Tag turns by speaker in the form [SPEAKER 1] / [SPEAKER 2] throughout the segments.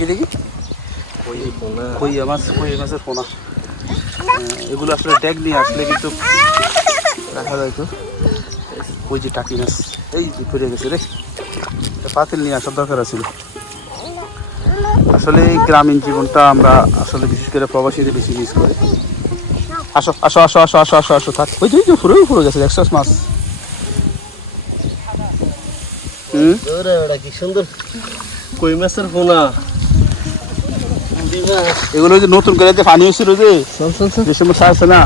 [SPEAKER 1] দেখি দেখি। কইয়া মাছ কইয়া মাছের পোনা? এগুলো আসলে ট্যাগ নিয়ে আসলে কিন্তু দেখা যায় তো। ওই যে টাকি মাছ। এই যে পড়ে গেছে রে। পাতিল নিয়ে আসার দরকার ছিল আসলে এই গ্রামীণ জীবনটা আমরা আসলে বিশেষ করে প্রবাসীদের বেশি মিস করি। আসো আসো আসো আসো আসো আসো আসো থাক। ওই যে পুরোই পুরো গেছে একশো মাছ? হুম?
[SPEAKER 2] কি সুন্দর। কই মাছের পোনা?
[SPEAKER 1] এগুলো যে নতুন করে যে পানি হয়েছিল যে
[SPEAKER 2] চল চল চল
[SPEAKER 1] যে সময় আছে না?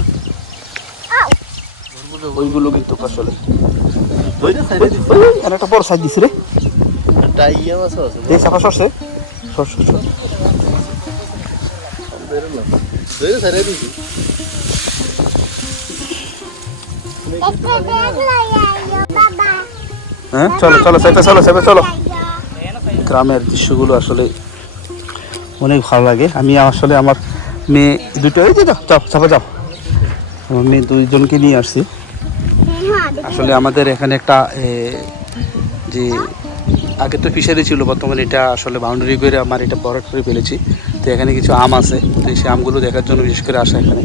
[SPEAKER 1] ওইগুলো কিন্তু আসলে একটা বড় সাইজ দিছি রে। এই চাপা সরছে সর সর সর
[SPEAKER 2] বেরো না ওইটা সাইডে দিছি
[SPEAKER 1] হ্যাঁ চলো চলো সেটা চলো সেটা চলো। গ্রামের দৃশ্যগুলো আসলে অনেক ভালো লাগে। আমি আসলে আমার মেয়ে দুটো যে যাও যাও, চাপা যাও। আমার মেয়ে দুইজনকে নিয়ে আসছি। আসলে আমাদের এখানে একটা যে আগে তো ফিশারি ছিল, বর্তমানে এটা আসলে বাউন্ডারি করে আমার এটা বরাট করে ফেলেছি। তো এখানে কিছু আম আছে। তো সেই আমগুলো দেখার জন্য বিশেষ করে আসা এখানে।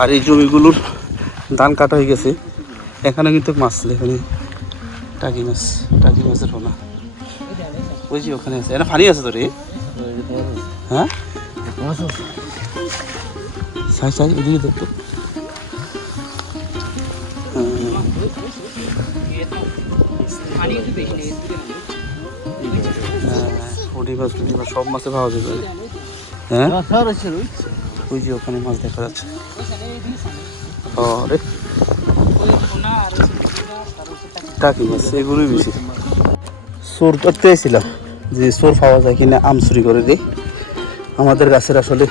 [SPEAKER 1] আর এই জমিগুলোর ধান কাটা হয়ে গেছে। এখানে কিন্তু মাছ এখানে টাকি মাছ, টাকি মাছের হোনা ওই যে ওখানে আছে। এটা ফানি আছে তো রে? হ্যাঁ?
[SPEAKER 2] মাছ
[SPEAKER 1] সাই সাই এদিকে দেখতো পুঁটি মাছ পুঁটি মাছ সব মাছে পাওয়া যাবে। হ্যাঁ?
[SPEAKER 2] মাছ
[SPEAKER 1] ওই যে ওখানে মাছ দেখা যাচ্ছে। রে টাকি মাছ, এগুলোই বেশি। চোর করতে এসেছিলাম। যে চোর পাওয়া যায় কিনা আম চুরি করে দিই আমাদের গাছের আসলে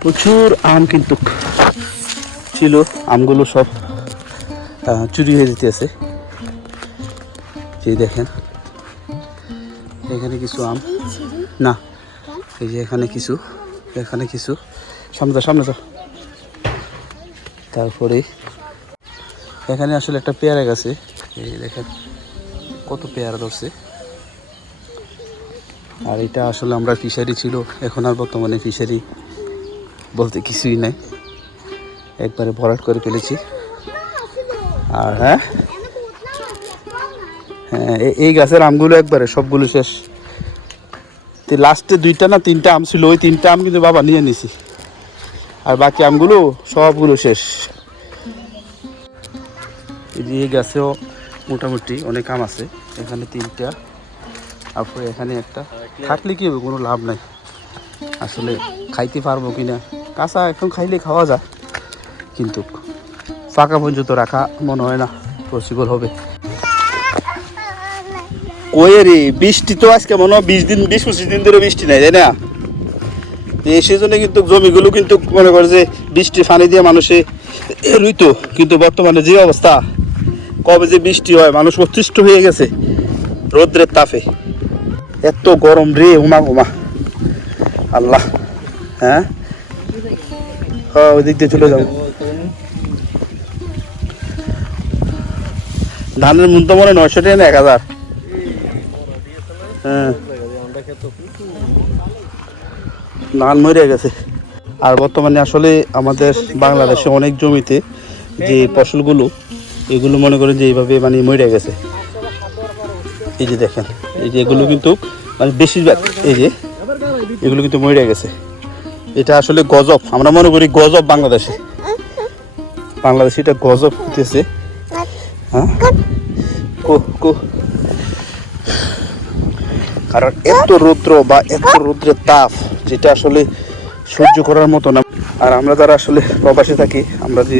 [SPEAKER 1] প্রচুর আম কিন্তু ছিল, আমগুলো সব চুরি হয়ে যেতে আছে। যে দেখেন, এখানে কিছু আম। না, এই যে এখানে কিছু এখানে কিছু। সামনে যাও সামনে যাও। তারপরে এখানে আসলে একটা পেয়ারা গাছে এই দেখেন, কত পেয়ারা ধরছে। আর এটা আসলে আমরা ফিশারি ছিল, এখন আর বর্তমানে ফিশারি বলতে কিছুই নাই। একবারে ভরাট করে ফেলেছি। আর হ্যাঁ? হ্যাঁ এই গাছের আমগুলো একবারে সবগুলো শেষ। তো লাস্টে দুইটা না তিনটা আম ছিল, ওই তিনটা আম কিন্তু বাবা নিয়ে নিছি। আর বাকি আমগুলো সবগুলো শেষ। এই গাছেও মোটামুটি অনেক আম আছে, এখানে তিনটা, তারপরে এখানে একটা। থাকলে কি হবে? কোনো লাভ নাই। আসলে খাইতে পারব কি না কাঁচা এখন খাইলে খাওয়া যায়। কিন্তু পাকা পর্যন্ত রাখা মনে হয় না পসিবল হবে। কই রে, বৃষ্টি তো আজকে মনে হয় বিশ দিন, বিশ পঁচিশ দিন ধরে বৃষ্টি নাই, তাই না? এই সেজন্য কিন্তু জমিগুলো কিন্তু মনে করে যে বৃষ্টি পানি দিয়ে মানুষে রুইতো। কিন্তু বর্তমানে যে অবস্থা, কবে যে বৃষ্টি হয়, মানুষ অতিষ্ঠ হয়ে গেছে রৌদ্রের তাপে। এত গরম রে, উমা উমা। আল্লাহ হ্যাঁ? হ্যাঁ ওই দিক দিয়ে চলে যাব ধানের মূল তো মনে নয়শো টাকা না এক হাজার? হ্যাঁ। ধান মরে গেছে। আর বর্তমানে আসলে আমাদের বাংলাদেশে অনেক জমিতে যে ফসলগুলো, এগুলো মনে করেন যে এইভাবে মানে মরে গেছে। এই যে দেখেন, এই যে এগুলো কিন্তু মানে বেশিরভাগ, এই যে, এগুলো কিন্তু মরে গেছে। এটা আসলে গজব, আমরা মনে করি গজব বাংলাদেশে। বাংলাদেশে এটা গজব হতেছে হ্যাঁ? কারণ এত রৌদ্র বা এত রৌদ্রের তাপ, যেটা আসলে সহ্য করার মতো না। আর আমরা যারা আসলে প্রবাসে থাকি, আমরা যে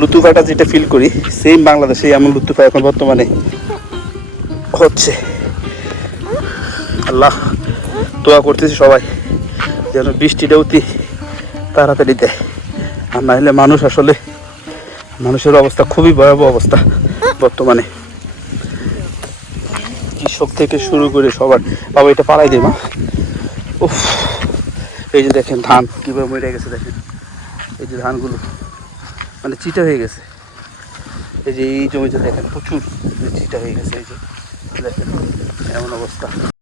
[SPEAKER 1] লুতুফাটা যেটা ফিল করি সেম বাংলাদেশে এমন লুতুফা এখন বর্তমানে। হচ্ছে। আল্লাহ, দোয়া করতেছি সবাই, যেন বৃষ্টিটা অতি তাড়াতাড়ি দেয়। আর না হলে মানুষ আসলে, মানুষের অবস্থা খুবই ভয়াবহ অবস্থা বর্তমানে। কৃষক থেকে শুরু করে সবার। বাবা, এটা পাড়াই দে, মা। উফ, এই যে দেখেন ধান, কীভাবে মরে গেছে দেখেন। এই যে ধানগুলো মানে চিটা হয়ে গেছে। এই যে এই জমিতে দেখেন প্রচুর চিটা হয়ে গেছে, এই যে। দেখেন এমন অবস্থা।